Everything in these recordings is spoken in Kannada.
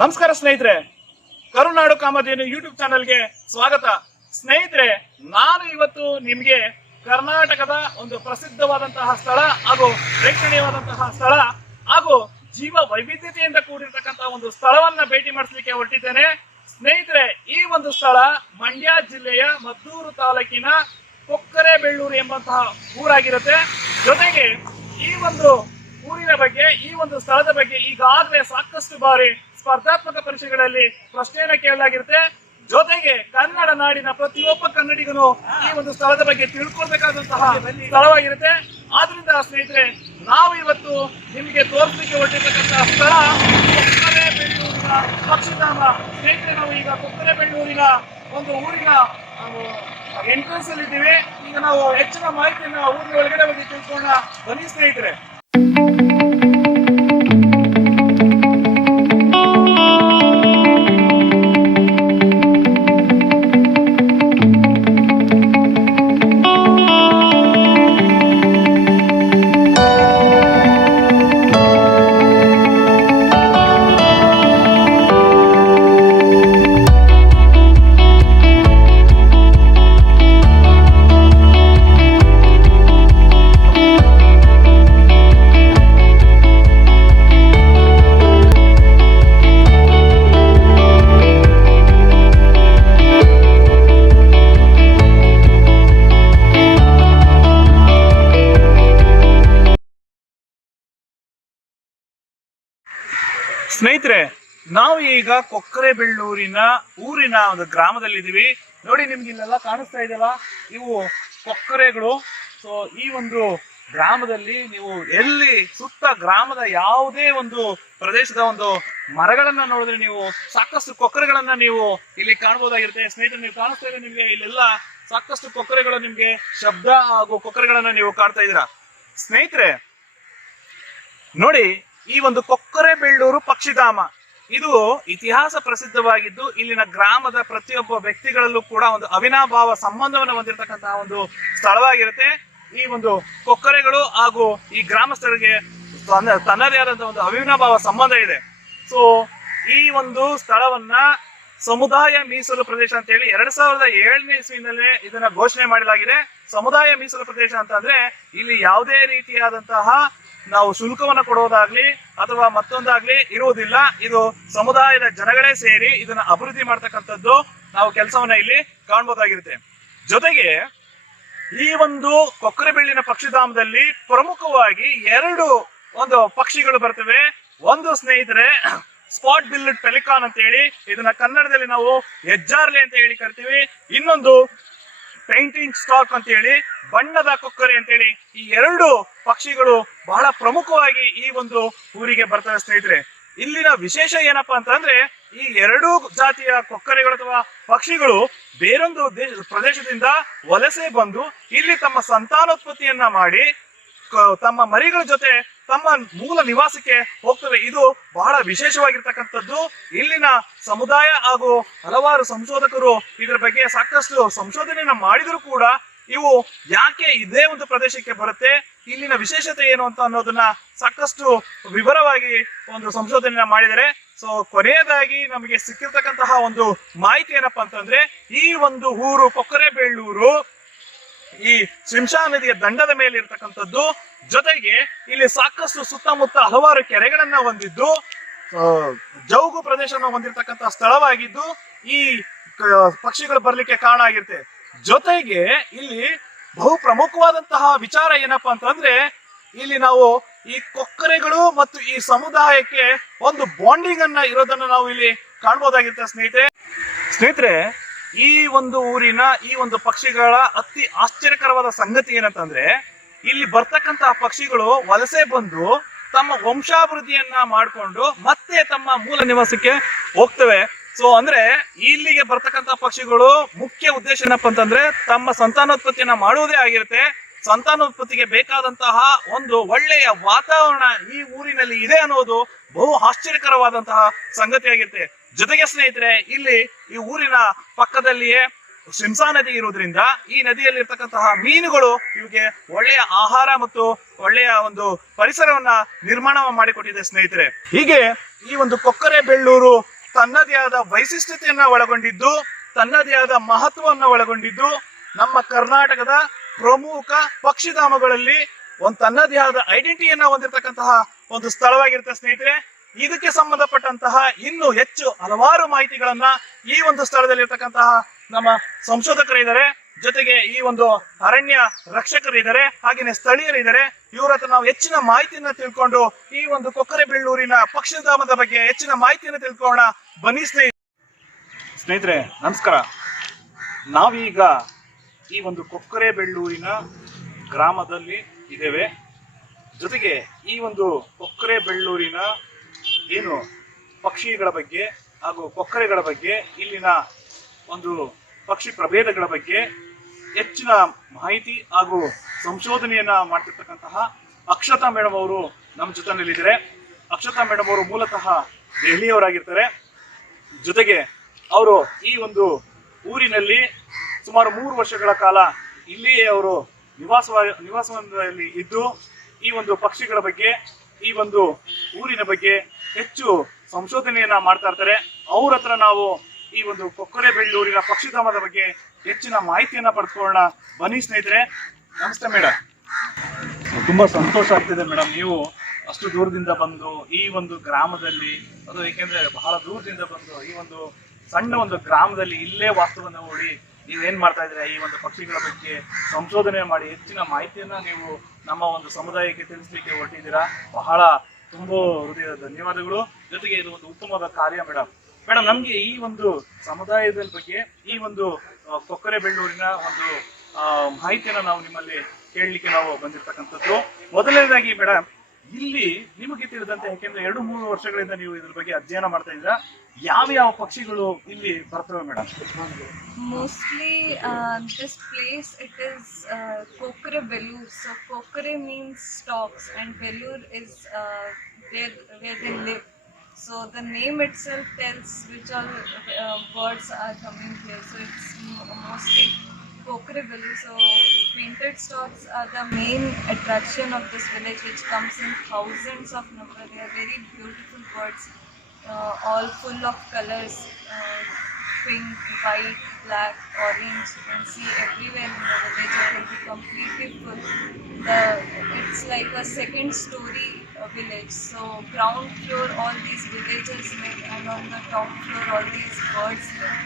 ನಮಸ್ಕಾರ ಸ್ನೇಹಿತರೆ, ಕರುನಾಡು ಕಾಮಧೇನು ಯೂಟ್ಯೂಬ್ ಚಾನೆಲ್ಗೆ ಸ್ವಾಗತ. ಸ್ನೇಹಿತರೆ, ನಾನು ಇವತ್ತು ನಿಮಗೆ ಕರ್ನಾಟಕದ ಒಂದು ಪ್ರಸಿದ್ಧವಾದಂತಹ ಸ್ಥಳ ಹಾಗೂ ಪ್ರೇಕ್ಷಣೀಯವಾದಂತಹ ಸ್ಥಳ ಹಾಗೂ ಜೀವ ವೈವಿಧ್ಯತೆಯಿಂದ ಕೂಡಿರ್ತಕ್ಕಂತಹ ಒಂದು ಸ್ಥಳವನ್ನ ಭೇಟಿ ಮಾಡಿಸಲಿಕ್ಕೆ ಹೊರಟಿದ್ದೇನೆ. ಸ್ನೇಹಿತರೆ, ಈ ಒಂದು ಸ್ಥಳ ಮಂಡ್ಯ ಜಿಲ್ಲೆಯ ಮದ್ದೂರು ತಾಲೂಕಿನ ಕೊಕ್ಕರೆಬೆಳ್ಳೂರು ಎಂಬಂತಹ ಊರಾಗಿರುತ್ತೆ. ಜೊತೆಗೆ ಈ ಒಂದು ಊರಿನ ಬಗ್ಗೆ, ಈ ಒಂದು ಸ್ಥಳದ ಬಗ್ಗೆ ಈಗಾಗಲೇ ಸಾಕಷ್ಟು ಬಾರಿ ಸ್ಪರ್ಧಾತ್ಮಕ ಪರೀಕ್ಷೆಗಳಲ್ಲಿ ಪ್ರಶ್ನೆಯನ್ನ ಕೇಳಲಾಗಿರುತ್ತೆ. ಜೊತೆಗೆ ಕನ್ನಡ ನಾಡಿನ ಪ್ರತಿಯೊಬ್ಬ ಕನ್ನಡಿಗನು ಈ ಒಂದು ಸ್ಥಳದ ಬಗ್ಗೆ ತಿಳ್ಕೊಳ್ಬೇಕಾದಂತಹ ಸ್ಥಳವಾಗಿರುತ್ತೆ. ಆದ್ರಿಂದ ಸ್ನೇಹಿತರೆ, ನಾವು ಇವತ್ತು ನಿಮಗೆ ತೋರಿಸಲಿಕ್ಕೆ ಹೊರಟಿರ್ತಕ್ಕಂತಹ ಸ್ಥಳ ಕೊಕ್ಕರೆಬೆಳ್ಳೂರಿನ ಪಕ್ಷಿಧಾಮ. ಸ್ನೇಹಿತರೆ, ನಾವು ಈಗ ಕೊಕ್ಕರೆಬೆಳ್ಳೂರಿನ ಒಂದು ಊರಿನ ಎಂಟ್ರೆನ್ಸ್ ಅಲ್ಲಿ ಇದ್ದೀವಿ. ಈಗ ನಾವು ಹೆಚ್ಚಿನ ಮಾಹಿತಿಯನ್ನು ಊರಿನ ಒಳಗಡೆ ಬಗ್ಗೆ ತಿಳ್ಕೊಳ್ಳೋಣ. ಬನ್ನಿ ಸ್ನೇಹಿತರೆ. ಸ್ನೇಹಿತರೆ, ನಾವು ಈಗ ಕೊಕ್ಕರೆಬೆಳ್ಳೂರಿನ ಊರಿನ ಒಂದು ಗ್ರಾಮದಲ್ಲಿ ಇದೀವಿ. ನೋಡಿ, ನಿಮ್ಗೆ ಇಲ್ಲೆಲ್ಲ ಕಾಣಿಸ್ತಾ ಇದೆಯಲ್ಲ, ಇವು ಕೊಕ್ಕರೆಗಳು. ಸೊ ಈ ಒಂದು ಗ್ರಾಮದಲ್ಲಿ ನೀವು ಎಲ್ಲಿ ಸುತ್ತ ಗ್ರಾಮದ ಯಾವುದೇ ಒಂದು ಪ್ರದೇಶದ ಒಂದು ಮರಗಳನ್ನ ನೋಡಿದ್ರೆ ನೀವು ಸಾಕಷ್ಟು ಕೊಕ್ಕರೆಗಳನ್ನ ನೀವು ಇಲ್ಲಿ ಕಾಣಬಹುದಾಗಿರುತ್ತೆ. ಸ್ನೇಹಿತರೆ, ನೀವು ಕಾಣಿಸ್ತಾ ಇದೆ, ನಿಮ್ಗೆ ಇಲ್ಲೆಲ್ಲ ಸಾಕಷ್ಟು ಕೊಕ್ಕರೆಗಳು, ನಿಮ್ಗೆ ಶಬ್ದ ಹಾಗೂ ಕೊಕ್ಕರೆಗಳನ್ನ ನೀವು ಕಾಣ್ತಾ ಇದ್ದೀರಾ. ಸ್ನೇಹಿತರೆ ನೋಡಿ, ಈ ಒಂದು ಕೊಕ್ಕರೆಬೆಳ್ಳೂರು ಪಕ್ಷಿಧಾಮ ಇದು ಇತಿಹಾಸ ಪ್ರಸಿದ್ಧವಾಗಿದ್ದು, ಇಲ್ಲಿನ ಗ್ರಾಮದ ಪ್ರತಿಯೊಬ್ಬ ವ್ಯಕ್ತಿಗಳಲ್ಲೂ ಕೂಡ ಒಂದು ಅವಿನಾಭಾವ ಸಂಬಂಧವನ್ನು ಹೊಂದಿರತಕ್ಕಂತಹ ಒಂದು ಸ್ಥಳವಾಗಿರುತ್ತೆ. ಈ ಒಂದು ಕೊಕ್ಕರೆಗಳು ಹಾಗೂ ಈ ಗ್ರಾಮಸ್ಥರಿಗೆ ತನ್ನದೇ ಆದಂತಹ ಒಂದು ಅವಿನಾಭಾವ ಸಂಬಂಧ ಇದೆ. ಸೊ ಈ ಒಂದು ಸ್ಥಳವನ್ನ ಸಮುದಾಯ ಮೀಸಲು ಪ್ರದೇಶ ಅಂತ ಹೇಳಿ 2007ನೇ ಇಸ್ವಿನಲ್ಲೇ ಇದನ್ನ ಘೋಷಣೆ ಮಾಡಲಾಗಿದೆ. ಸಮುದಾಯ ಮೀಸಲು ಪ್ರದೇಶ ಅಂತಂದ್ರೆ ಇಲ್ಲಿ ಯಾವುದೇ ರೀತಿಯಾದಂತಹ ನಾವು ಶುಲ್ಕವನ್ನು ಕೊಡೋದಾಗ್ಲಿ ಅಥವಾ ಮತ್ತೊಂದಾಗ್ಲಿ ಇರುವುದಿಲ್ಲ. ಇದು ಸಮುದಾಯದ ಜನಗಳೇ ಸೇರಿ ಇದನ್ನ ಅಭಿವೃದ್ಧಿ ಮಾಡ್ತಕ್ಕಂಥದ್ದು ನಾವು ಕೆಲಸವನ್ನ ಇಲ್ಲಿ ಕಾಣ್ಬೋದಾಗಿರುತ್ತೆ. ಜೊತೆಗೆ ಈ ಒಂದು ಕೊಕ್ಕರೆಬೆಳ್ಳಿನ ಪಕ್ಷಿಧಾಮದಲ್ಲಿ ಪ್ರಮುಖವಾಗಿ ಎರಡು ಒಂದು ಪಕ್ಷಿಗಳು ಬರ್ತವೆ. ಒಂದು ಸ್ನೇಹಿತರೆ ಸ್ಪಾಟ್ ಬಿಲ್ಡ್ ಪೆಲಿಕಾನ್ ಅಂತ ಹೇಳಿ, ಇದನ್ನ ಕನ್ನಡದಲ್ಲಿ ನಾವು ಹೆಜ್ಜಾರ್ಲೆ ಅಂತ ಹೇಳಿ ಕರಿತೀವಿ. ಇನ್ನೊಂದು ಪೇಂಟಿಂಗ್ ಸ್ಟಾಕ್ ಅಂತ ಹೇಳಿ, ಬಣ್ಣದ ಕೊಕ್ಕರೆ ಅಂತ ಹೇಳಿ. ಈ ಎರಡು ಪಕ್ಷಿಗಳು ಬಹಳ ಪ್ರಮುಖವಾಗಿ ಈ ಒಂದು ಊರಿಗೆ ಬರ್ತವೆ. ಸ್ನೇಹಿತರೆ, ಇಲ್ಲಿನ ವಿಶೇಷ ಏನಪ್ಪಾ ಅಂತಂದ್ರೆ, ಈ ಎರಡೂ ಜಾತಿಯ ಕೊಕ್ಕರೆಗಳು ಅಥವಾ ಪಕ್ಷಿಗಳು ಬೇರೊಂದು ಪ್ರದೇಶದಿಂದ ವಲಸೆ ಬಂದು ಇಲ್ಲಿ ತಮ್ಮ ಸಂತಾನೋತ್ಪತ್ತಿಯನ್ನ ಮಾಡಿ ತಮ್ಮ ಮರಿಗಳ ಜೊತೆ ತಮ್ಮ ಮೂಲ ನಿವಾಸಕ್ಕೆ ಹೋಗ್ತವೆ. ಇದು ಬಹಳ ವಿಶೇಷವಾಗಿರ್ತಕ್ಕಂಥದ್ದು. ಇಲ್ಲಿನ ಸಮುದಾಯ ಹಾಗೂ ಹಲವಾರು ಸಂಶೋಧಕರು ಇದರ ಬಗ್ಗೆ ಸಾಕಷ್ಟು ಸಂಶೋಧನೆಯನ್ನ ಮಾಡಿದ್ರು ಕೂಡ ಇವು ಯಾಕೆ ಇದೇ ಒಂದು ಪ್ರದೇಶಕ್ಕೆ ಬರುತ್ತೆ, ಇಲ್ಲಿನ ವಿಶೇಷತೆ ಏನು ಅಂತ ಅನ್ನೋದನ್ನ ಸಾಕಷ್ಟು ವಿವರವಾಗಿ ಒಂದು ಸಂಶೋಧನೆಯನ್ನ ಮಾಡಿದರೆ. ಸೊ ಕೊನೆಯದಾಗಿ ನಮಗೆ ಸಿಕ್ಕಿರ್ತಕ್ಕಂತಹ ಒಂದು ಮಾಹಿತಿ ಏನಪ್ಪಾ ಅಂತಂದ್ರೆ, ಈ ಒಂದು ಊರು ಕೊಕ್ಕರೆಬೆಳ್ಳೂರು ಈ ಶಿಂಷಾ ನದಿಯ ದಂಡದ ಮೇಲೆ ಇರ್ತಕ್ಕಂಥದ್ದು. ಜೊತೆಗೆ ಇಲ್ಲಿ ಸಾಕಷ್ಟು ಸುತ್ತಮುತ್ತ ಹಲವಾರು ಕೆರೆಗಳನ್ನ ಹೊಂದಿದ್ದು, ಜೌಗು ಪ್ರದೇಶವನ್ನು ಹೊಂದಿರತಕ್ಕಂತಹ ಸ್ಥಳವಾಗಿದ್ದು ಈ ಪಕ್ಷಿಗಳು ಬರ್ಲಿಕ್ಕೆ ಕಾರಣ ಆಗಿರುತ್ತೆ. ಜೊತೆಗೆ ಇಲ್ಲಿ ಬಹು ಪ್ರಮುಖವಾದಂತಹ ವಿಚಾರ ಏನಪ್ಪಾ ಅಂತಂದ್ರೆ, ಇಲ್ಲಿ ನಾವು ಈ ಕೊಕ್ಕರೆಗಳು ಮತ್ತು ಈ ಸಮುದಾಯಕ್ಕೆ ಒಂದು ಬಾಂಡಿಂಗ್ ಅನ್ನ ಇರೋದನ್ನ ನಾವು ಇಲ್ಲಿ ಕಾಣ್ಬೋದಾಗಿರುತ್ತೆ. ಸ್ನೇಹಿತರೆ, ಈ ಒಂದು ಊರಿನ ಈ ಒಂದು ಪಕ್ಷಿಗಳ ಅತಿ ಆಶ್ಚರ್ಯಕರವಾದ ಸಂಗತಿ ಏನಂತಂದ್ರೆ, ಇಲ್ಲಿ ಬರ್ತಕ್ಕಂತಹ ಪಕ್ಷಿಗಳು ವಲಸೆ ಬಂದು ತಮ್ಮ ವಂಶಾಭಿವೃದ್ಧಿಯನ್ನ ಮಾಡಿಕೊಂಡು ಮತ್ತೆ ತಮ್ಮ ಮೂಲ ನಿವಾಸಕ್ಕೆ ಹೋಗ್ತವೆ. ಸೊ ಅಂದ್ರೆ ಇಲ್ಲಿಗೆ ಬರ್ತಕ್ಕಂಥ ಪಕ್ಷಿಗಳು ಮುಖ್ಯ ಉದ್ದೇಶ ಏನಪ್ಪಾ ಅಂತಂದ್ರೆ, ತಮ್ಮ ಸಂತಾನೋತ್ಪತ್ತಿಯನ್ನ ಮಾಡುವುದೇ ಆಗಿರುತ್ತೆ. ಸಂತಾನೋತ್ಪತ್ತಿಗೆ ಬೇಕಾದಂತಹ ಒಂದು ಒಳ್ಳೆಯ ವಾತಾವರಣ ಈ ಊರಿನಲ್ಲಿ ಇದೆ ಅನ್ನೋದು ಬಹು ಆಶ್ಚರ್ಯಕರವಾದಂತಹ ಸಂಗತಿಯಾಗಿರುತ್ತೆ. ಜೊತೆಗೆ ಸ್ನೇಹಿತರೆ, ಇಲ್ಲಿ ಈ ಊರಿನ ಪಕ್ಕದಲ್ಲಿಯೇ ಶಿಂಸಾ ನದಿ ಇರುವುದರಿಂದ ಈ ನದಿಯಲ್ಲಿ ಇರ್ತಕ್ಕಂತಹ ಮೀನುಗಳು ಇವಿಗೆ ಒಳ್ಳೆಯ ಆಹಾರ ಮತ್ತು ಒಳ್ಳೆಯ ಒಂದು ಪರಿಸರವನ್ನ ನಿರ್ಮಾಣ ಮಾಡಿಕೊಟ್ಟಿದೆ ಸ್ನೇಹಿತರೆ. ಹೀಗೆ ಈ ಒಂದು ಕೊಕ್ಕರೆ ಬೆಳ್ಳೂರು ತನ್ನದೇ ಆದ ವೈಶಿಷ್ಟ್ಯತೆಯನ್ನ ಒಳಗೊಂಡಿದ್ದು, ತನ್ನದೇ ಆದ ಮಹತ್ವವನ್ನ ಒಳಗೊಂಡಿದ್ದು, ನಮ್ಮ ಕರ್ನಾಟಕದ ಪ್ರಮುಖ ಪಕ್ಷಿಧಾಮಗಳಲ್ಲಿ ಒಂದು ತನ್ನದೇ ಆದ ಐಡೆಂಟಿಟಿಯನ್ನ ಹೊಂದಿರತಕ್ಕಂತಹ ಒಂದು ಸ್ಥಳವಾಗಿರುತ್ತೆ ಸ್ನೇಹಿತರೆ. ಇದಕ್ಕೆ ಸಂಬಂಧಪಟ್ಟಂತಹ ಇನ್ನೂ ಹೆಚ್ಚು ಹಲವಾರು ಮಾಹಿತಿಗಳನ್ನ ಈ ಒಂದು ಸ್ಥಳದಲ್ಲಿ ಇರ್ತಕ್ಕಂತಹ ನಮ್ಮ ಸಂಶೋಧಕರಿದ್ದಾರೆ, ಜೊತೆಗೆ ಈ ಒಂದು ಅರಣ್ಯ ರಕ್ಷಕರಿದ್ದಾರೆ, ಹಾಗೇನೆ ಸ್ಥಳೀಯರಿದ್ದಾರೆ. ಇವ್ರ ಹತ್ರ ನಾವು ಹೆಚ್ಚಿನ ಮಾಹಿತಿಯನ್ನ ತಿಳ್ಕೊಂಡು ಈ ಒಂದು ಕೊಕ್ಕರೆ ಬೆಳ್ಳೂರಿನ ಪಕ್ಷಿಧಾಮದ ಬಗ್ಗೆ ಹೆಚ್ಚಿನ ಮಾಹಿತಿಯನ್ನು ತಿಳ್ಕೊಳ್ಳೋಣ. ಬನ್ನಿ ಸ್ನೇಹಿತರೆ, ನಮಸ್ಕಾರ. ನಾವೀಗ ಈ ಒಂದು ಕೊಕ್ಕರೆ ಬೆಳ್ಳೂರಿನ ಗ್ರಾಮದಲ್ಲಿ ಇದ್ದೇವೆ. ಜೊತೆಗೆ ಈ ಒಂದು ಕೊಕ್ಕರೆ ಬೆಳ್ಳೂರಿನ ಏನು ಪಕ್ಷಿಗಳ ಬಗ್ಗೆ ಹಾಗೂ ಕೊಕ್ಕರೆಗಳ ಬಗ್ಗೆ, ಇಲ್ಲಿನ ಒಂದು ಪಕ್ಷಿ ಪ್ರಭೇದಗಳ ಬಗ್ಗೆ ಹೆಚ್ಚಿನ ಮಾಹಿತಿ ಹಾಗೂ ಸಂಶೋಧನೆಯನ್ನ ಮಾಡ್ತಿರ್ತಕ್ಕಂತಹ ಅಕ್ಷತಾ ಮೇಡಮ್ ಅವರು ನಮ್ಮ ಜೊತೆಯಲ್ಲಿದ್ದಾರೆ. ಅಕ್ಷತಾ ಮೇಡಮ್ ಅವರು ಮೂಲತಃ ದೆಹಲಿಯವರಾಗಿರ್ತಾರೆ. ಜೊತೆಗೆ ಅವರು ಈ ಒಂದು ಊರಿನಲ್ಲಿ ಸುಮಾರು 3 ವರ್ಷಗಳ ಕಾಲ ಇಲ್ಲಿಯೇ ಅವರು ನಿವಾಸದಲ್ಲಿ ಇದ್ದು ಈ ಒಂದು ಪಕ್ಷಿಗಳ ಬಗ್ಗೆ, ಈ ಒಂದು ಊರಿನ ಬಗ್ಗೆ ಹೆಚ್ಚು ಸಂಶೋಧನೆಯನ್ನ ಮಾಡ್ತಾ ಇರ್ತಾರೆ. ಅವ್ರ ಹತ್ರ ನಾವು ಈ ಒಂದು ಕೊಕ್ಕರೆ ಬೆಳ್ಳೂರಿನ ಪಕ್ಷಿಧಾಮದ ಬಗ್ಗೆ ಹೆಚ್ಚಿನ ಮಾಹಿತಿಯನ್ನ ಪಡೆದುಕೊಳ್ಳೋಣ. ಬನ್ನಿ ಸ್ನೇಹಿತರೆ. ನಮಸ್ತೆ ಮೇಡಮ್. ತುಂಬಾ ಸಂತೋಷ ಆಗ್ತಿದೆ ಮೇಡಮ್, ನೀವು ಅಷ್ಟು ದೂರದಿಂದ ಬಂದು ಈ ಒಂದು ಗ್ರಾಮದಲ್ಲಿ, ಅದು ಏಕೆಂದ್ರೆ ಬಹಳ ದೂರದಿಂದ ಬಂದು ಈ ಒಂದು ಸಣ್ಣ ಒಂದು ಗ್ರಾಮದಲ್ಲಿ ಇಲ್ಲೇ ವಾಸ್ತವವನ್ನು ಹೂಡಿ ನೀವೇನ್ ಮಾಡ್ತಾ ಇದ್ದೀರಾ, ಈ ಒಂದು ಪಕ್ಷಿಗಳ ಬಗ್ಗೆ ಸಂಶೋಧನೆ ಮಾಡಿ ಹೆಚ್ಚಿನ ಮಾಹಿತಿಯನ್ನ ನೀವು ನಮ್ಮ ಒಂದು ಸಮುದಾಯಕ್ಕೆ ತಿಳಿಸ್ಲಿಕ್ಕೆ ಹೊರಟಿದ್ದೀರಾ. ಬಹಳ ತುಂಬಾ ಹೃದಯದ ಧನ್ಯವಾದಗಳು. ಜೊತೆಗೆ ಇದು ಒಂದು ಉತ್ತಮವಾದ ಕಾರ್ಯ ಮೇಡಮ್. ನಮ್ಗೆ ಈ ಒಂದು ಸಮುದಾಯದ ಬಗ್ಗೆ, ಈ ಒಂದು ಕೊಕ್ಕರೆ ಬೆಳ್ಳೂರಿನ ಒಂದು ಮಾಹಿತಿಯನ್ನ ನಾವು ನಿಮ್ಮಲ್ಲಿ ಕೇಳಲಿಕ್ಕೆ ನಾವು ಬಂದಿರ್ತಕ್ಕಂಥದ್ದು. ಮೊದಲನೇದಾಗಿ ಮೇಡಮ್, ಇಲ್ಲಿ ನಿಮಗೆ ತಿಳಿದಂತೆ, ಯಾಕೆಂದ್ರೆ 2-3 ವರ್ಷಗಳಿಂದ ನೀವು ಇದ್ರ ಬಗ್ಗೆ ಅಧ್ಯಯನ ಮಾಡ್ತಾ ಇದ್ದೀರಾ, ಯಾವ ಪಕ್ಷಿಗಳು ಇಲ್ಲಿ ಬರ್ತವೆ madam? Mostly this place it is Kokare Bellur. So Kokare means storks and Bellur is where they live. So the name itself tells which all birds are coming here. So it's mostly Kokare Bellur. So painted storks are the main attraction of this village, which comes in thousands of number. They are very beautiful birds, all full of colors, pink, white, black, orange. You can see everywhere in the village. It will be completely full. It's like a second story village. So ground floor all these villagers live, and on the top floor all these birds live.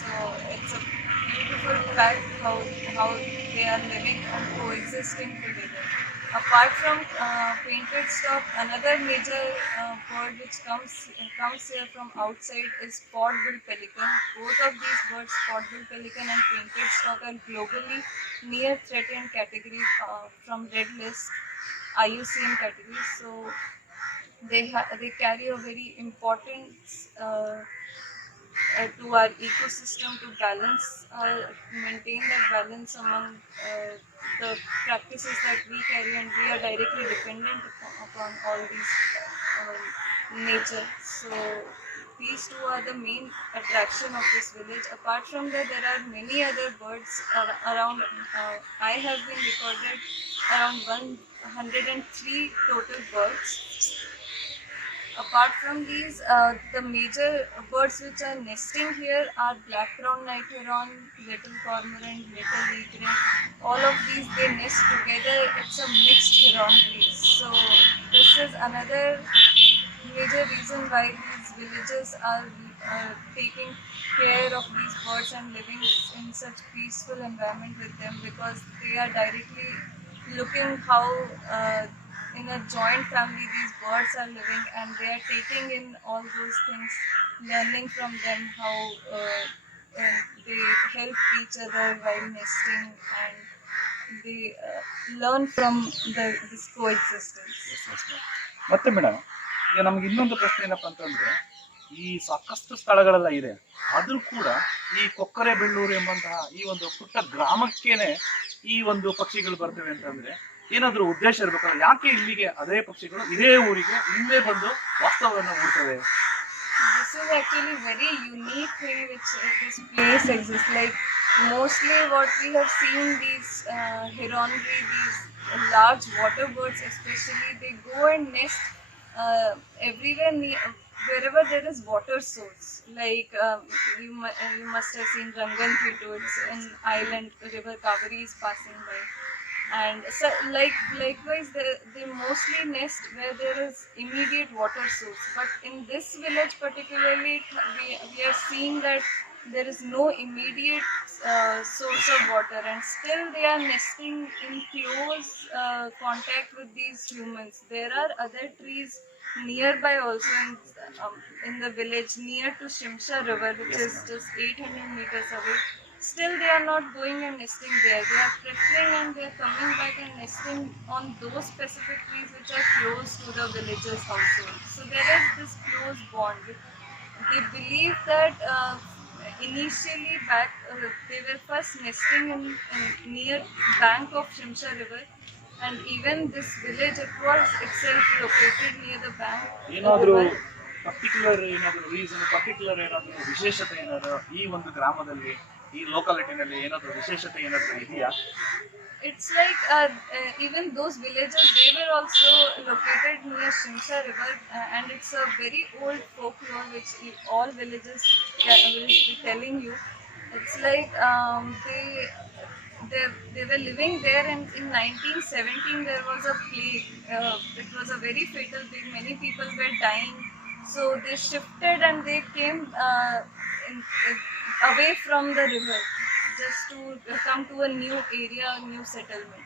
So it's a beautiful fact how they are living and coexisting together. Apart from painted stork, another major bird which comes here from outside is spot-billed pelican. Both of these birds, spot-billed pelican and painted stork, are globally near threatened categories from red list IUCN categories. So they carry a very importance to our ecosystem, to balance, maintain that balance among the practices that we carry, and we are directly dependent upon all these nature. So these two are the main attraction of this village. Apart from that, there are many other birds around. I have been recorded around 103 total birds. Apart from these, the major birds which are nesting here are black-crowned night heron, little cormorant, little egret. All of these, they nest together. It's a mixed heron place. So this is another major reason why these villages are taking care of these birds and living in such peaceful environment with them, because they are directly looking how in a joint family these birds are living, and they are taking in all those things, learning from them how they help each other while nesting, and they learn from this coexistence. ಮತ್ತೆ ಮೇಡಮ್, ಈಗ ನಮ್ಗೆ ಇನ್ನೊಂದು ಪ್ರಶ್ನೆ ಏನಪ್ಪಾ ಅಂತಂದ್ರೆ, ಈ ಸಾಕಷ್ಟು ಸ್ಥಳಗಳೆಲ್ಲ ಇದೆ, ಆದ್ರೂ ಕೂಡ ಈ ಕೊಕ್ಕರೆ ಬೆಳ್ಳೂರು ಎಂಬಂತಹ ಈ ಒಂದು ಪುಟ್ಟ ಗ್ರಾಮಕ್ಕೇನೆ ಈ ಒಂದು ಪಕ್ಷಿಗಳು ಬರ್ತವೆ ಅಂತಂದ್ರೆ ಏನಾದ್ರೂ ಉದ್ದೇಶ ಇರ್ಬೇಕಲ್ಲ? ಯಾಕೆ ಇಲ್ಲಿಗೆ ಅದೇ ಪಕ್ಷಿಗಳು ಇದೇ ಊರಿಗೆ ಇಲ್ಲೇ ಬಂದು ವಾಸ್ತವವನ್ನು ಹೂಡ್ತವೆ? This is actually very unique thing which this place exists. Like mostly what we have seen, these heronry, these large water birds especially, they go and nest everywhere wherever there is water source. Like you must have seen Rangan Kito, it's an island, river Kaveri is passing by. And so likewise they mostly nest where there is immediate water source. But in this village particularly, we are seeing that there is no immediate source of water, and still they are nesting in close contact with these humans. There are other trees nearby also in the village near to Shimsha river, which is just 800 meters away. Still they are not going and nesting there. They are preferring and they are coming back and nesting on those specific trees which are close to the villagers' household. So there is this close bond. They believe that initially back they were first nesting in near bank of Shimsha river, and even this village, it was itself located near the bank ಏನಾದರೂ river. ಪರ್ಟಿಕ್ಯುಲರ್ ಏನಾದರೂ ರೀಸನ್, ಪರ್ಟಿಕ್ಯುಲರ್ ಏನಾದರೂ ವಿಶೇಷತೆ ಏನಾದರೂ ಈ ಒಂದು ಗ್ರಾಮದಲ್ಲಿ, ಈ ಲೋಕಾಲಿಟಿನಲ್ಲಿ ಏನಾದರೂ ವಿಶೇಷತೆ ಏನಾದರೂ ಇದೆಯಾ? It's like even those villages, they were also located near Shimsha river, and it's a very old folklore which all villages will be telling you. It's like they were living there, and in 1917 there was a plague. It was a very fatal plague. Many people were dying, so they shifted and they came away from the river just to come to a new area, a new settlement.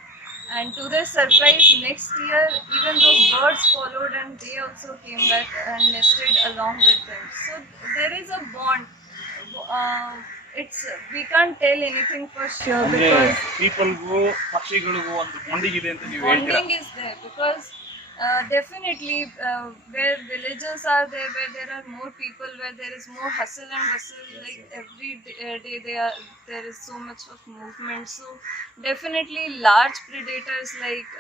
And to their surprise, next year even those birds followed and they also came back and nested along with them. So there is a bond. It's we can't tell anything for sure ಅಂದ್ರೆ because ಪೀಪಲ್ಗೂ ಪಕ್ಷಿಗಳಿಗೂ ಒಂದು ಬಾಂಡಿಂಗ್ ಇದೆ ಅಂತ ನೀವು ಹೇಳ್ತೀರಾ? bonding is there, because definitely where villages are there, where there are more people, where there is more hustle and bustle, like every day there is so much of movement. So definitely large predators like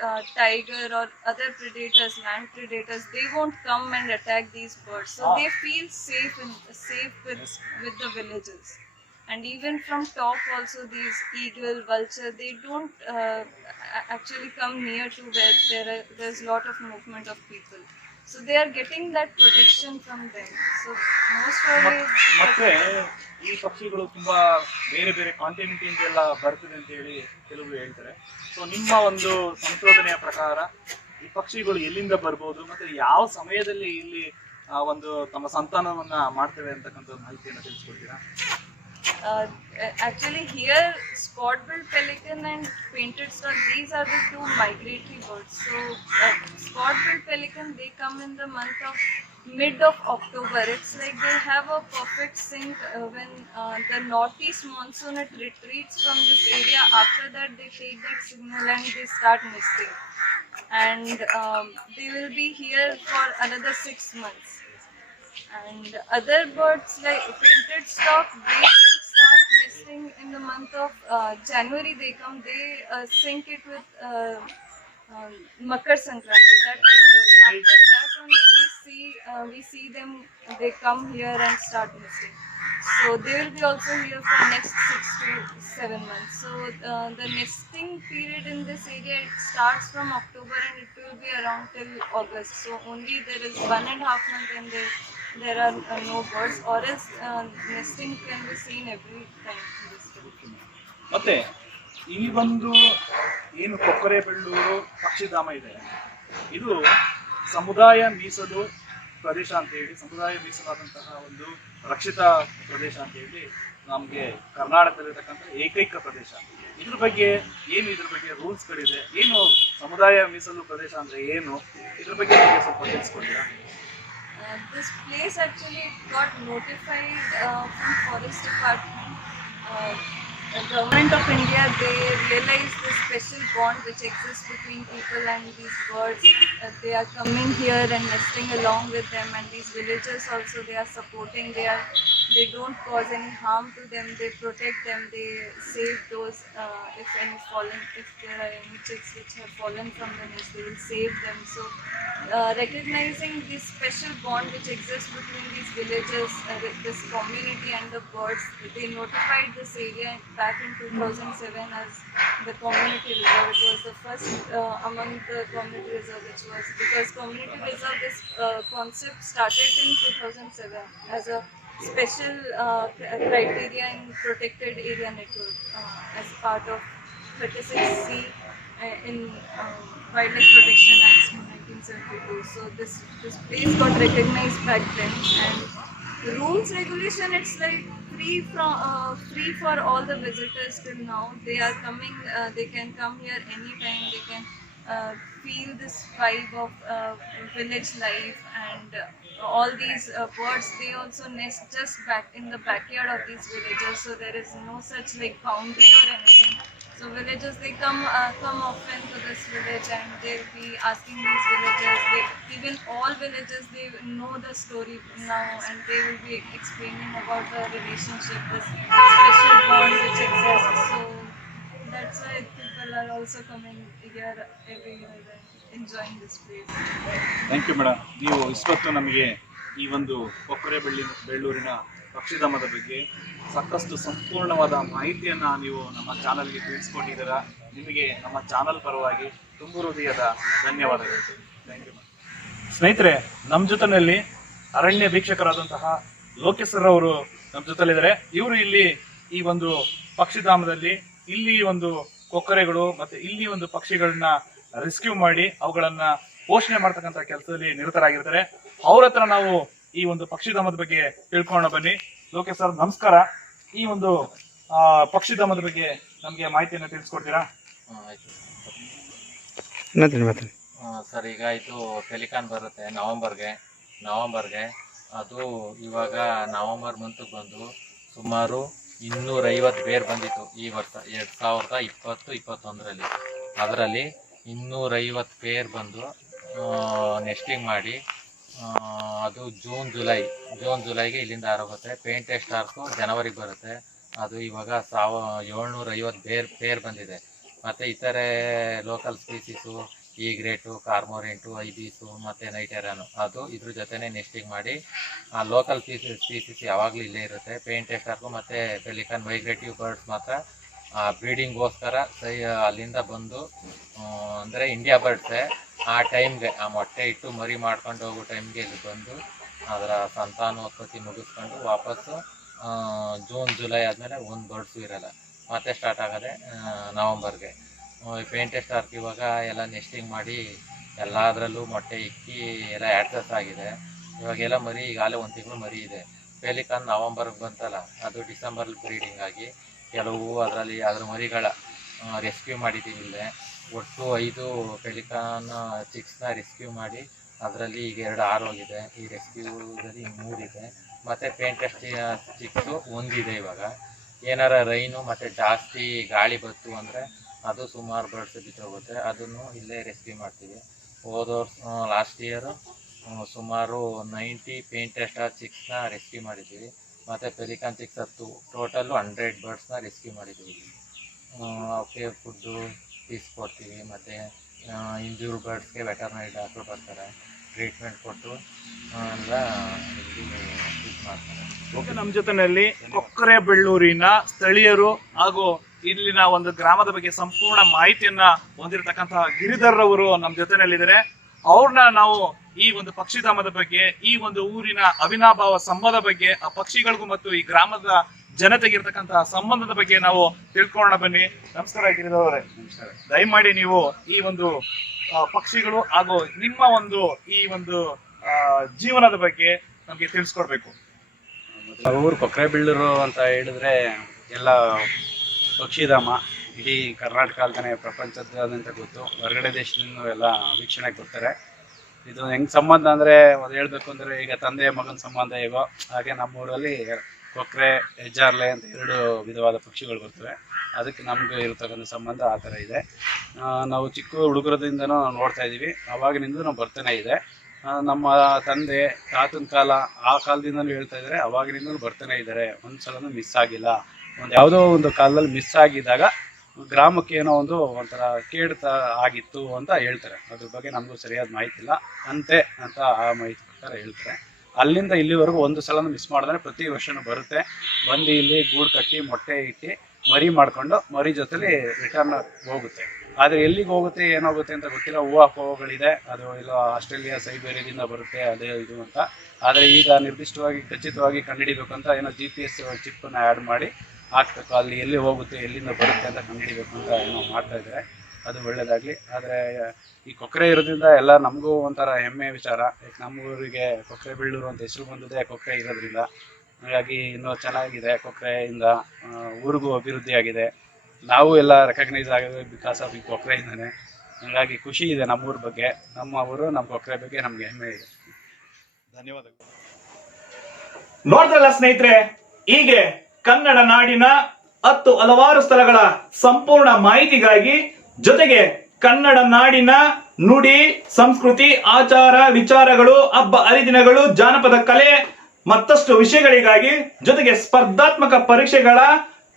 tiger or other predators, land predators, they won't come and attack these birds. So they feel safe with the villagers. And even from top also, these eagle, vulture, they don't actually come near to where there's lot of movement of people. So they are getting that protection from them. So most probably ಮತ್ತೆ ಈ ಪಕ್ಷಿಗಳು ತುಂಬಾ ಬೇರೆ ಬೇರೆ ಕಾಂಟಿನೆಂಟ್ ಇಂದೆಲ್ಲ ಬರ್ತದೆ ಅಂತ ಹೇಳಿ ಕೆಲವರು ಹೇಳ್ತಾರೆ. ಸೊ ನಿಮ್ಮ ಒಂದು ಸಂಶೋಧನೆಯ ಪ್ರಕಾರ ಈ ಪಕ್ಷಿಗಳು ಎಲ್ಲಿಂದ ಬರ್ಬೋದು, ಮತ್ತೆ ಯಾವ ಸಮಯದಲ್ಲಿ ಇಲ್ಲಿ ಒಂದು ತಮ್ಮ ಸಂತಾನವನ್ನ ಮಾಡ್ತೇವೆ ಅಂತಕ್ಕಂಥ ಮಾಹಿತಿಯನ್ನು ತಿಳಿಸ್ಕೊಡ್ತೀರಾ? Actually here spot-billed pelican and painted stork, these are the two migratory birds. So spot-billed pelican, they come in the month of mid of October. It's like they have a perfect sync when the northeast monsoon, it retreats from this area. After that they take that signal and they start nesting, and they will be here for another 6 months. And other birds like painted stork, they will start nesting in the month of January. They come, they sync it with Makar Sankranti, that festival. After that only we see them, they come here and start nesting. So they will be also here for next 6 to 7 months. So the nesting period in this area, it starts from October and it will be around till August. So only there is 1.5 month and there are no birds, or else nesting can be seen every time in this village. ಮತ್ತೆ ಈ ಒಂದು ಏನು ಕೊಕ್ಕರೆಬೆಳ್ಳೂರು ಪಕ್ಷಿಧಾಮ ಇದೆ, ಇದು ಸಮುದಾಯ ಮೀಸಲು ಪ್ರದೇಶ ಅಂತ ಹೇಳಿ, ಸಮುದಾಯ ಮೀಸಲಾದಂತಹ ಒಂದು ರಕ್ಷಿತ ಪ್ರದೇಶ ಅಂತ ಹೇಳಿ ನಮಗೆ ಕರ್ನಾಟಕದಲ್ಲಿರ್ತಕ್ಕಂಥ ಏಕೈಕ ಪ್ರದೇಶ. ಇದ್ರ ಬಗ್ಗೆ ಏನು, ಇದ್ರ ಬಗ್ಗೆ ರೂಲ್ಸ್ಗಳಿದೆ ಏನು, ಸಮುದಾಯ ಮೀಸಲು ಪ್ರದೇಶ ಅಂದ್ರೆ ಏನು, ಇದ್ರ ಬಗ್ಗೆ ನಿಮಗೆ ಸ್ವಲ್ಪ ತಿಳಿಸ್ಕೊಡ್ತೀರಾ? This place actually got notified from Forest Department. The government of India, they realized the special bond which exists between people and these birds. They are coming here and nesting along with them, and these villagers also, they are supporting. They are they don't cause any harm to them. They protect them. They save those if there are any chicks which have fallen from the nest, they will save them. So recognizing this special bond which exists between these villagers, this community and the birds, they notified this area back in 2007 as the community reserve. It was the first among the community reserve which was, because community reserve, this concept started in 2007 as a special criteria in protected area network as part of 36C in Wildlife Protection Act 1972. So this place got recognized back then, and rules regulation, it's like free for all the visitors till now. They are coming. They can come here anytime. They can feel this vibe of village life, and all these birds, they also nest just back in the backyard of these villages. So there is no such like boundary or anything. So villagers, they come often to this village, and they'll be asking these villagers. Even all villagers, they know the story now, and they will be explaining about the relationship, this special bond which exists. So that's why people are also coming here every year and enjoying this place. Thank you madam. ನೀವು ಇಷ್ಟೊತ್ತು ನಮಗೆ ಈ ಒಂದು ಕೊಕ್ಕರೆ ಬೆಳ್ಳೂರಿನ ಪಕ್ಷಿಧಾಮದ ಬಗ್ಗೆ ಸಾಕಷ್ಟು ಸಂಪೂರ್ಣವಾದ ಮಾಹಿತಿಯನ್ನು ನೀವು ನಮ್ಮ ಚಾನಲ್ಗೆ ತಿಳಿಸ್ಕೊಟ್ಟಿದ್ದೀರಾ. ನಿಮಗೆ ನಮ್ಮ ಚಾನಲ್ ಪರವಾಗಿ ತುಂಬ ಹೃದಯದ ಧನ್ಯವಾದಗಳು. Thank you. ಸ್ನೇಹಿತರೆ, ನಮ್ಮ ಜೊತೆಯಲ್ಲಿ ಅರಣ್ಯ ವೀಕ್ಷಕರಾದಂತಹ ಲೋಕೇಶ್ ಸರ್ ಅವರು ನಮ್ಮ ಜೊತೆಲಿದ್ದಾರೆ. ಇವರು ಇಲ್ಲಿ ಈ ಒಂದು ಪಕ್ಷಿಧಾಮದಲ್ಲಿ ಇಲ್ಲಿ ಒಂದು ಕೊಕ್ಕರೆಗಳು ಮತ್ತೆ ಇಲ್ಲಿ ಒಂದು ಪಕ್ಷಿಗಳನ್ನ ರೆಸ್ಕ್ಯೂ ಮಾಡಿ ಅವುಗಳನ್ನ ಪೋಷಣೆ ಮಾಡ್ತಕ್ಕಂಥ ಕೆಲಸದಲ್ಲಿ ನಿರತರಾಗಿರ್ತಾರೆ. ಅವ್ರ ಹತ್ರ ನಾವು ಈ ಒಂದು ಪಕ್ಷಿಧಾಮದ ಬಗ್ಗೆ ತಿಳ್ಕೊಳ್ಳೋಣ ಬನ್ನಿ. ಲೋಕೇಶ್ ಸರ್, ನಮಸ್ಕಾರ. ಈ ಒಂದು ಪಕ್ಷಿಧಾಮದ ಬಗ್ಗೆ ನಮಗೆ ಮಾಹಿತಿಯನ್ನು ತಿಳಿಸ್ಕೊಡ್ತೀರಾ? ಸರ್, ಈಗ ಇದು ಪೆಲಿಕಾನ್ ಬರುತ್ತೆ ನವಂಬರ್ಗೆ. ಅದು ಇವಾಗ ನವಂಬರ್ ಮಂತ್ಗೆ ಬಂದು ಸುಮಾರು 250 ಬೇರ್ ಬಂದಿತ್ತು ಈ ವರ್ಷ 2020-21ರಲ್ಲಿ. ಅದರಲ್ಲಿ 250 ಪೇರ್ ಬಂದು ನೆಸ್ಟಿಂಗ್ ಮಾಡಿ ಅದು ಜೂನ್ ಜುಲೈಗೆ ಇಲ್ಲಿಂದ ಆರೋಗುತ್ತೆ. ಪೇಂಟೆಡ್ ಸ್ಟಾರ್ಸು ಜನವರಿಗೆ ಬರುತ್ತೆ. ಅದು ಇವಾಗ 750 ಪೇರ್ ಬಂದಿದೆ. ಮತ್ತು ಇತರೆ ಲೋಕಲ್ ಸ್ಪೀಸೀಸು, ಈ ಗ್ರೇಟು, ಕಾರ್ಮೋರೆಂಟು, ಐಬೀಸು ಮತ್ತು ನೈಟೆರಾನು, ಅದು ಇದ್ರ ಜೊತೆನೇ ನೆಸ್ಟಿಂಗ್ ಮಾಡಿ ಆ ಲೋಕಲ್ ಸ್ಪೀಸೀಸ್ ಯಾವಾಗಲೂ ಇಲ್ಲೇ ಇರುತ್ತೆ. ಪೇಂಟೆಡ್ ಸ್ಟಾರ್ಕು ಮತ್ತು ಪೆಲಿಕನ್ ಮೈಗ್ರೇಟಿವ್ ಬರ್ಡ್ಸ್ ಮಾತ್ರ ಬ್ರೀಡಿಂಗ್ಗೋಸ್ಕರ ಅಲ್ಲಿಂದ ಬಂದು, ಅಂದರೆ ಇಂಡಿಯಾ ಬರ್ಡ್ಸೆ ಆ ಟೈಮ್ಗೆ ಆ ಮೊಟ್ಟೆ ಇಟ್ಟು ಮರಿ ಮಾಡ್ಕೊಂಡು ಹೋಗೋ ಟೈಮ್ಗೆ ಇಲ್ಲಿ ಬಂದು ಅದರ ಸಂತಾನೋತ್ಪತ್ತಿ ಮುಗಿಸ್ಕೊಂಡು ವಾಪಸ್ಸು ಜೂನ್ ಜುಲೈ ಆದಮೇಲೆ ಒಂದು ಬರ್ಡ್ಸು ಇರಲ್ಲ. ಮತ್ತೆ ಸ್ಟಾರ್ಟ್ ಆಗೋದೆ ನವಂಬರ್ಗೆ. ಪೇಂಟೆಡ್ ಸ್ಟಾರ್ಕ್ ಇವಾಗ ಎಲ್ಲ ನೆಸ್ಟಿಂಗ್ ಮಾಡಿ ಎಲ್ಲದರಲ್ಲೂ ಮೊಟ್ಟೆ ಇಕ್ಕಿ ಎಲ್ಲ ಆ್ಯಕ್ಸಸ್ ಆಗಿದೆ. ಇವಾಗೆಲ್ಲ ಮರಿ ಈಗಾಗಲೇ 1 ತಿಂಗಳು ಮರಿ ಇದೆ. ಪೆಲಿಕಾನ್ ನವಂಬರ್ಗೆ ಬಂತಲ್ಲ, ಅದು ಡಿಸೆಂಬರಲ್ಲಿ ಬ್ರೀಡಿಂಗ್ ಆಗಿ ಕೆಲವು ಅದರ ಮರಿಗಳ ರೆಸ್ಕ್ಯೂ ಮಾಡಿದ್ದೀವಿ. ಇಲ್ಲೇ ಒಟ್ಟು 5 ಪೆಲಿಕಾನ್ ಚಿಕ್ಸ್ನ ರೆಸ್ಕ್ಯೂ ಮಾಡಿ ಅದರಲ್ಲಿ ಈಗ 2 ಆರೋಗಿದೆ. ಈ ರೆಸ್ಕ್ಯೂದಲ್ಲಿ 3 ಇದೆ. ಮತ್ತು ಪೇಂಟೆಡ್ ಚಿಕ್ಸು 1 ಇದೆ. ಇವಾಗ ಏನಾರ ರೈನು ಮತ್ತು ಜಾಸ್ತಿ ಗಾಳಿ ಬತ್ತು ಅಂದರೆ ಅದು ಸುಮಾರು ಬರ್ಡ್ಸ್ ಬಿತ್ತೋಗುತ್ತೆ. ಅದನ್ನು ಇಲ್ಲೇ ರೆಸ್ಕ್ಯೂ ಮಾಡ್ತೀವಿ. ಲಾಸ್ಟ್ ಇಯರು ಸುಮಾರು 90 ಪೇಂಟೆಡ್ ಸ್ಟಾರ್ ಚಿಕ್ಸ್ನ ರೆಸ್ಕ್ಯೂ ಮಾಡಿದ್ದೀವಿ. ಮತ್ತು ಪೆಲಿಕಾನ್ ಚಿಕ್ಸ್ 10, ಟೋಟಲ್ಲು 100 ಬರ್ಡ್ಸ್ನ ರೆಸ್ಕ್ಯೂ ಮಾಡಿದ್ದೀವಿ. ಅವಕ್ಕೆ ಫುಡ್ಡು ಕೊಡ್ತೀವಿ. ಮತ್ತು ಇಂಜೂರ್ ಬರ್ಡ್ಸ್ಗೆ ವೆಟರ್ನರಿ ಡಾಕ್ಟ್ರು ಬರ್ತಾರೆ, ಟ್ರೀಟ್ಮೆಂಟ್ ಕೊಟ್ಟು ಎಲ್ಲ ಇಲ್ಲಿ ಇದು ಮಾಡ್ತಾರೆ. ನಮ್ಮ ಜೊತೆಯಲ್ಲಿ ಕೊಕ್ಕರೆ ಬೆಳ್ಳೂರಿನ ಸ್ಥಳೀಯರು ಹಾಗೂ ಇಲ್ಲಿನ ಒಂದು ಗ್ರಾಮದ ಬಗ್ಗೆ ಸಂಪೂರ್ಣ ಮಾಹಿತಿಯನ್ನ ಹೊಂದಿರತಕ್ಕಂತಹ ಗಿರಿಧರ್ ಅವರು ನಮ್ಮ ಜೊತೆಯಲ್ಲಿದ್ದಾರೆ. ಅವ್ರನ್ನ ನಾವು ಈ ಒಂದು ಪಕ್ಷಿಧಾಮದ ಬಗ್ಗೆ, ಈ ಒಂದು ಊರಿನ ಅವಿನಾಭಾವ ಸಂಬಂಧದ ಬಗ್ಗೆ, ಆ ಪಕ್ಷಿಗಳಿಗೂ ಮತ್ತು ಈ ಗ್ರಾಮದ ಜನತೆಗೆ ಇರತಕ್ಕಂತಹ ಸಂಬಂಧದ ಬಗ್ಗೆ ನಾವು ತಿಳ್ಕೊಳ್ಳೋಣ ಬನ್ನಿ. ನಮಸ್ಕಾರ ಗಿರಿಧರ್ ಅವರೇ. ದಯಮಾಡಿ ನೀವು ಈ ಒಂದು ಪಕ್ಷಿಗಳು ಹಾಗೂ ನಿಮ್ಮ ಒಂದು ಈ ಒಂದು ಜೀವನದ ಬಗ್ಗೆ ನಮಗೆ ತಿಳಿಸ್ಕೊಡ್ಬೇಕು. ಊರು ಕೊಕ್ಕರೆ ಬೆಳ್ಳೂರು ಅಂತ ಹೇಳಿದ್ರೆ ಎಲ್ಲ ಪಕ್ಷಿಧಾಮ ಇಡೀ ಕರ್ನಾಟಕ ಅಲ್ದೇ ಪ್ರಪಂಚದಾದ್ಯಂತ ಗೊತ್ತು. ಹೊರಗಡೆ ದೇಶದಿಂದ ಎಲ್ಲ ವೀಕ್ಷಣೆಗೆ ಬರ್ತಾರೆ. ಇದು ಹೆಂಗೆ ಸಂಬಂಧ ಅಂದರೆ ಒಂದು ಹೇಳಬೇಕು ಅಂದರೆ, ಈಗ ತಂದೆ ಮಗನ ಸಂಬಂಧ ಹೇಗೋ ಹಾಗೆ ನಮ್ಮೂರಲ್ಲಿ ಕೊಕ್ಕರೆ, ಹೆಜ್ಜಾರ್ಲೆ ಅಂತ 2 ವಿಧವಾದ ಪಕ್ಷಿಗಳು ಬರ್ತವೆ. ಅದಕ್ಕೆ ನಮ್ಗೆ ಇರತಕ್ಕಂಥ ಸಂಬಂಧ ಆ ಥರ ಇದೆ. ನಾವು ಚಿಕ್ಕ ಹುಡುಗರದಿಂದನೂ ನೋಡ್ತಾ ಇದ್ದೀವಿ. ಆವಾಗಿನಿಂದ ನಾವು ಬರ್ತಾನೆ ಇದೆ. ನಮ್ಮ ತಂದೆ ತಾತನ ಕಾಲ ಆ ಕಾಲದಿಂದಲೂ ಹೇಳ್ತಾ ಇದ್ದಾರೆ, ಅವಾಗಿನಿಂದಲೂ ಬರ್ತಾನೆ ಇದ್ದಾರೆ, ಒಂದ್ಸಲನೂ ಮಿಸ್ ಆಗಿಲ್ಲ. ಯಾವುದೋ ಒಂದು ಕಾಲದಲ್ಲಿ ಮಿಸ್ ಆಗಿದ್ದಾಗ ಗ್ರಾಮಕ್ಕೆ ಏನೋ ಒಂಥರ ಕೇಡ್ತಾ ಆಗಿತ್ತು ಅಂತ ಹೇಳ್ತಾರೆ. ಅದ್ರ ಬಗ್ಗೆ ನಮಗೂ ಸರಿಯಾದ ಮಾಹಿತಿ ಇಲ್ಲ, ಅಂತೆ ಅಂತ ಆ ಮಾಹಿತಿ ಪ್ರಕಾರ ಹೇಳ್ತಾರೆ. ಅಲ್ಲಿಂದ ಇಲ್ಲಿವರೆಗೂ ಒಂದು ಸಲನೂ ಮಿಸ್ ಮಾಡಿದ್ರೆ ಪ್ರತಿ ವರ್ಷನೂ ಬರುತ್ತೆ, ಬಂದು ಇಲ್ಲಿ ಗೂಡು ಕಟ್ಟಿ ಮೊಟ್ಟೆ ಇಟ್ಟು ಮರಿ ಮಾಡ್ಕೊಂಡು ಮರಿ ಜೊತೆಲಿ ರಿಟರ್ನ್ ಹೋಗುತ್ತೆ. ಆದರೆ ಎಲ್ಲಿಗೆ ಹೋಗುತ್ತೆ ಏನಾಗುತ್ತೆ ಅಂತ ಗೊತ್ತಿಲ್ಲ. ಹೂವುಗಳಿದೆ, ಅದು ಇಲ್ಲ ಆಸ್ಟ್ರೇಲಿಯಾ ಸೈಬೇರಿಯಾದಿಂದ ಬರುತ್ತೆ ಅದೇ ಇದು ಅಂತ. ಆದರೆ ಈಗ ನಿರ್ದಿಷ್ಟವಾಗಿ ಖಚಿತವಾಗಿ ಕಂಡುಹಿಡಿಬೇಕಂತ ಏನೋ GPS ಚಿಪ್ಪನ್ನು ಆ್ಯಡ್ ಮಾಡಿ ಹಾಕ್ಬೇಕು, ಅಲ್ಲಿ ಎಲ್ಲಿ ಹೋಗುತ್ತೆ ಎಲ್ಲಿಂದ ಬರುತ್ತೆ ಅಂತ ಕಂಡುಹಿಡಿಬೇಕು ಅಂತ ಏನೋ ಮಾಡ್ತಾ ಇದ್ದಾರೆ. ಅದು ಒಳ್ಳೆಯದಾಗಲಿ. ಆದರೆ ಈ ಕೊಕ್ಕರೆ ಇರೋದ್ರಿಂದ ಎಲ್ಲ ನಮಗೂ ಒಂಥರ ಹೆಮ್ಮೆ ವಿಚಾರ. ನಮ್ಮೂರಿಗೆ ಕೊಕ್ಕರೆ ಬೆಳ್ಳೂರು ಅಂತ ಹೆಸರು ಬಂದಿದೆ, ಕೊಕ್ಕರೆ ಇರೋದ್ರಿಂದ. ಹಾಗಾಗಿ ಇನ್ನೂ ಚೆನ್ನಾಗಿದೆ, ಕೊಕ್ಕರೆಯಿಂದ ಊರಿಗೂ ಅಭಿವೃದ್ಧಿ ಆಗಿದೆ. ನಾವು ಎಲ್ಲ ರೆಕಗ್ನೈಸ್ ಆಗಿದೆ ಬಿಕಾಸ್ ಆಫ್ ಈ ಕೊಕ್ಕರೆಯಿಂದನೇ. ಹಾಗಾಗಿ ಖುಷಿ ಇದೆ ನಮ್ಮೂರ ಬಗ್ಗೆ, ನಮ್ಮ ಊರು ನಮ್ಮ ಕೊಕ್ಕರೆ ಬಗ್ಗೆ ನಮಗೆ ಹೆಮ್ಮೆ ಇದೆ. ಧನ್ಯವಾದಗಳು. ನೋಡಿದ್ರಲ್ಲ ಸ್ನೇಹಿತರೆ, ಹೀಗೆ ಕನ್ನಡ ನಾಡಿನ 10 ಹಲವಾರು ಸ್ಥಳಗಳ ಸಂಪೂರ್ಣ ಮಾಹಿತಿಗಾಗಿ, ಜೊತೆಗೆ ಕನ್ನಡ ನಾಡಿನ ನುಡಿ, ಸಂಸ್ಕೃತಿ, ಆಚಾರ ವಿಚಾರಗಳು, ಹಬ್ಬ ಹರಿದಿನಗಳು, ಜಾನಪದ ಕಲೆ ಮತ್ತಷ್ಟು ವಿಷಯಗಳಿಗಾಗಿ, ಜೊತೆಗೆ ಸ್ಪರ್ಧಾತ್ಮಕ ಪರೀಕ್ಷೆಗಳ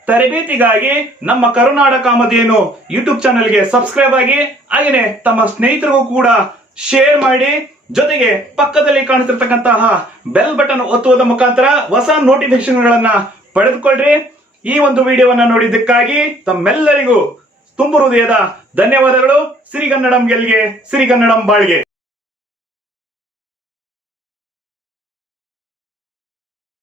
ತರಬೇತಿಗಾಗಿ ನಮ್ಮ ಕರುನಾಡ ಕಾಮಧೇನು ಯೂಟ್ಯೂಬ್ ಚಾನೆಲ್ಗೆ ಸಬ್ಸ್ಕ್ರೈಬ್ ಆಗಿ, ಹಾಗೆಯೇ ತಮ್ಮ ಸ್ನೇಹಿತರಿಗೂ ಕೂಡ ಶೇರ್ ಮಾಡಿ, ಜೊತೆಗೆ ಪಕ್ಕದಲ್ಲಿ ಕಾಣುತ್ತಿರ್ತಕ್ಕಂತಹ ಬೆಲ್ ಬಟನ್ ಒತ್ತುವುದರ ಮುಖಾಂತರ ಹೊಸ ನೋಟಿಫಿಕೇಶನ್ಗಳನ್ನ ಪಡೆದುಕೊಳ್ಳ್ರಿ. ಈ ಒಂದು ವಿಡಿಯೋವನ್ನ ನೋಡಿದ್ದಕ್ಕಾಗಿ ತಮ್ಮೆಲ್ಲರಿಗೂ ತುಂಬು ಹೃದಯದ ಧನ್ಯವಾದಗಳು. ಸಿರಿಗನ್ನಡಂ ಗೆಲ್ಗೆ, ಸಿರಿಗನ್ನಡಂ ಬಾಳ್ಗೆ.